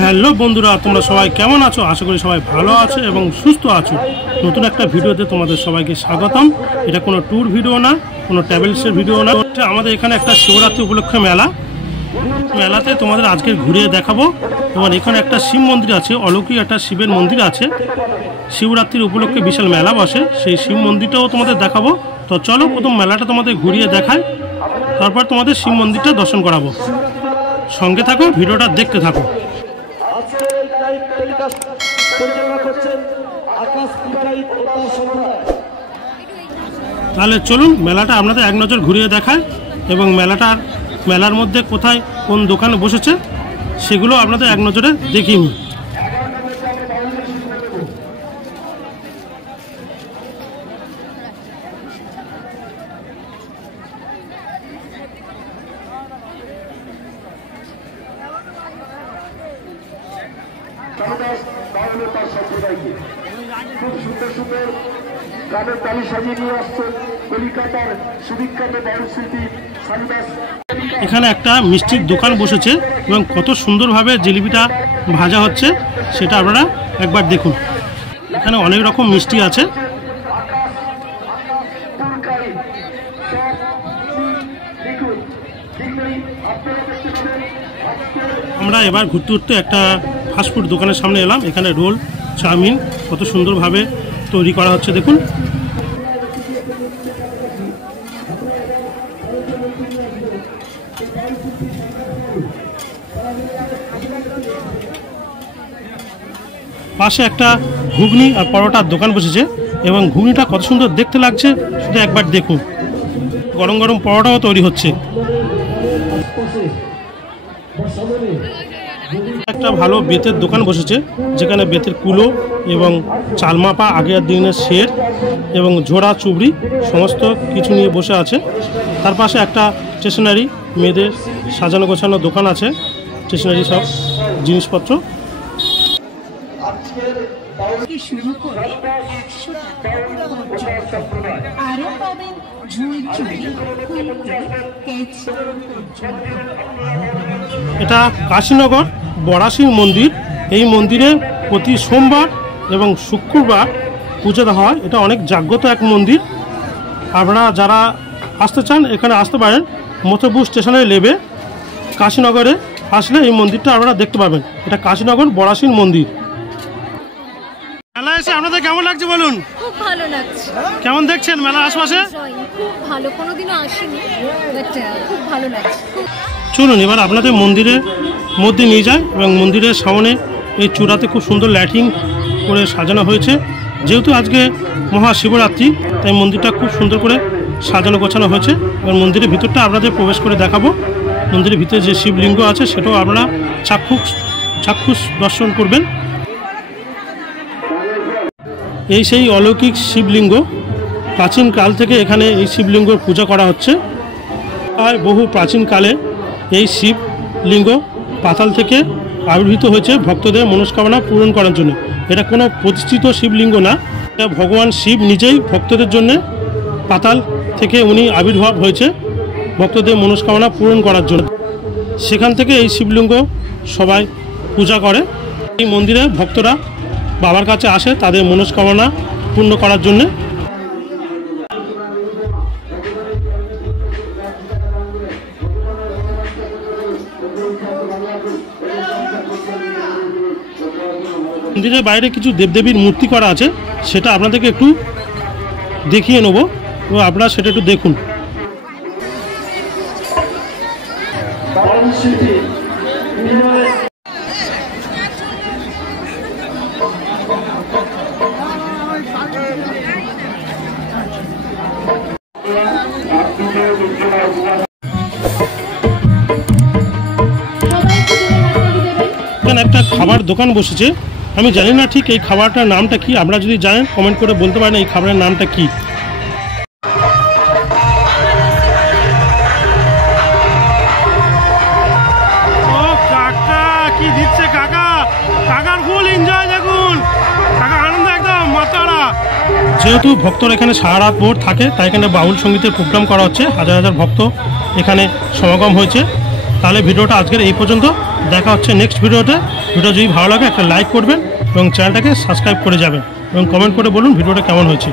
Hello বন্ধুরা, তোমরা সবাই কেমন আছো? আশা করি সবাই ভালো আছো এবং সুস্থ আছো। নতুন একটা ভিডিওতে তোমাদের সবাইকে স্বাগতম। এটা কোনো ট্যুর ভিডিও না, কোনো ট্রাভেলসের ভিডিও না। আমাদের এখানে একটা শিবরাত্রি উপলক্ষে মেলাতে তোমাদের আজকে ঘুরিয়ে দেখাবো। এবং এখানে একটা শিব মন্দির আছে, অলৌকিক একটা শিবের মন্দির আছে। শিবরাত্রির উপলক্ষে বিশাল মেলা বসে, সেই শিব মন্দিরটাও তোমাদের দেখাবো। তো চলো প্রথম মেলাটা তোমাদের ঘুরিয়ে দেখাই, তারপর তোমাদের শিব মন্দিরটা দর্শন করাবো। সঙ্গে থাকো, ভিডিওটা দেখতে থাকো। তাহলে চলুন মেলাটা আপনাদের এক নজর ঘুরিয়ে দেখায় এবং মেলার মধ্যে কোথায় কোন দোকানে বসেছে সেগুলো আপনাদের এক নজরে দেখিয়ে নিই। খুব সুন্দর সুন্দর গানের তালি সাজিয়ে নিয়ে আসছে কলিকাতার সুবিখ্যাত বাউল শিল্পী সারিদাস। এখানে একটা মিষ্টির দোকান বসেছে এবং কত সুন্দরভাবে জিলিপিটা ভাজা হচ্ছে সেটা আপনারা একবার দেখুন। এখানে অনেক রকম মিষ্টি আছে। আমরা এবার ঘুরতে ঘুরতে একটা ফাস্টফুড দোকানের সামনে এলাম। এখানে রোল, চাউমিন কত সুন্দরভাবে তৈরি করা হচ্ছে দেখুন। পাশে একটা ঘুগনি আর পরোটার দোকান বসেছে এবং ঘুগনিটা কত সুন্দর দেখতে লাগছে শুধু একবার দেখুন। গরম গরম পরোটাও তৈরি হচ্ছে। একটা ভালো বেতের দোকান বসেছে, যেখানে বেতের কুলো এবং চালমাপা, আগের দিনের সের এবং ঝোড়া চুবড়ি সমস্ত কিছু নিয়ে বসে আছে। তার পাশে একটা স্টেশনারি, মেয়েদের সাজানো গোছানো দোকান আছে, স্টেশনারি সব জিনিসপত্র। এটা কাশীনগর বরাশির মন্দির। এই মন্দিরে প্রতি সোমবার এবং শুক্রবার পুজো দেওয়া হয়। এটা অনেক জাগ্রত এক মন্দির। আপনারা যারা আসতে চান এখানে আসতে পারেন। মথুরাপুর স্টেশনে নেমে কাশীনগরে আসলে এই মন্দিরটা আপনারা দেখতে পাবেন। এটা কাশীনগর বরাশির মন্দির। মেলা এসে আপনাদের কেমন লাগছে বলুন? খুব ভালো লাগছে। কেমন দেখছেন মেলার আশপাশে? খুব ভালো, কোনোদিনও আসিনি, বাট খুব ভালো লাগছে। চলুন এবার আপনাদের মন্দিরের মধ্যে নিয়ে যায় এবং মন্দিরের সামনে এই চূড়াতে খুব সুন্দর লাইটিং করে সাজানো হয়েছে। যেহেতু আজকে মহাশিবরাত্রি, তাই মন্দিরটা খুব সুন্দর করে সাজানো গোছানো হয়েছে। এবং মন্দিরের ভিতরটা আপনাদের প্রবেশ করে দেখাবো। মন্দিরের ভিতরে যে শিবলিঙ্গ আছে সেটাও আপনারা চাক্ষুষ দর্শন করবেন। এই সেই অলৌকিক শিবলিঙ্গ। প্রাচীন কাল থেকে এখানে এই শিবলিঙ্গর পূজা করা হচ্ছে। আর বহু প্রাচীনকালে এই শিবলিঙ্গ পাতাল থেকে আবির্ভূত হয়েছে ভক্তদের মনস্কামনা পূরণ করার জন্য। এটা কোনো প্রতিষ্ঠিত শিবলিঙ্গ না, এটা ভগবান শিব নিজেই ভক্তদের জন্য পাতাল থেকে উনি আবির্ভাব হয়েছে ভক্তদের মনস্কামনা পূরণ করার জন্য। সেখান থেকে এই শিবলিঙ্গ সবাই পূজা করে। এই মন্দিরে ভক্তরা বাবার কাছে আসে তাদের মনস্কামনা পূর্ণ করার জন্যে। মন্দিরের বাইরে কিছু দেবদেবীর মূর্তি করা আছে, সেটা আপনাদেরকে একটু দেখিয়ে নেব এবং আপনারা সেটা একটু দেখুন। এখানে একটা খাবার দোকান বসেছে। আমি জানি না ঠিক এই খাবারটার নামটা কি। আপনারা যদি জানেন কমেন্ট করে বলতে পারেন এই খাবারের নামটা কি। ও কাকা কি দিচ্ছে কাকা, কাকার ফুল এনজয় দেখুন, কাকা আনন্দ একদম মাতারা। যেহেতু ভক্তরা এখানে সারা রাত ভোর থাকে, তাই এখানে বাউল সঙ্গীতের প্রোগ্রাম করা হচ্ছে। হাজার হাজার ভক্ত এখানে সমাগম হয়েছে তাহলে ভিডিওটা আজকের এই পর্যন্ত। দেখা হচ্ছে নেক্সট ভিডিওতে। ভিডিও যদি ভালো লাগে একটা লাইক করবেন এবং চ্যানেলটাকে সাবস্ক্রাইব করে যাবেন এবং কমেন্ট করে বলুন ভিডিওটা কেমন হয়েছে।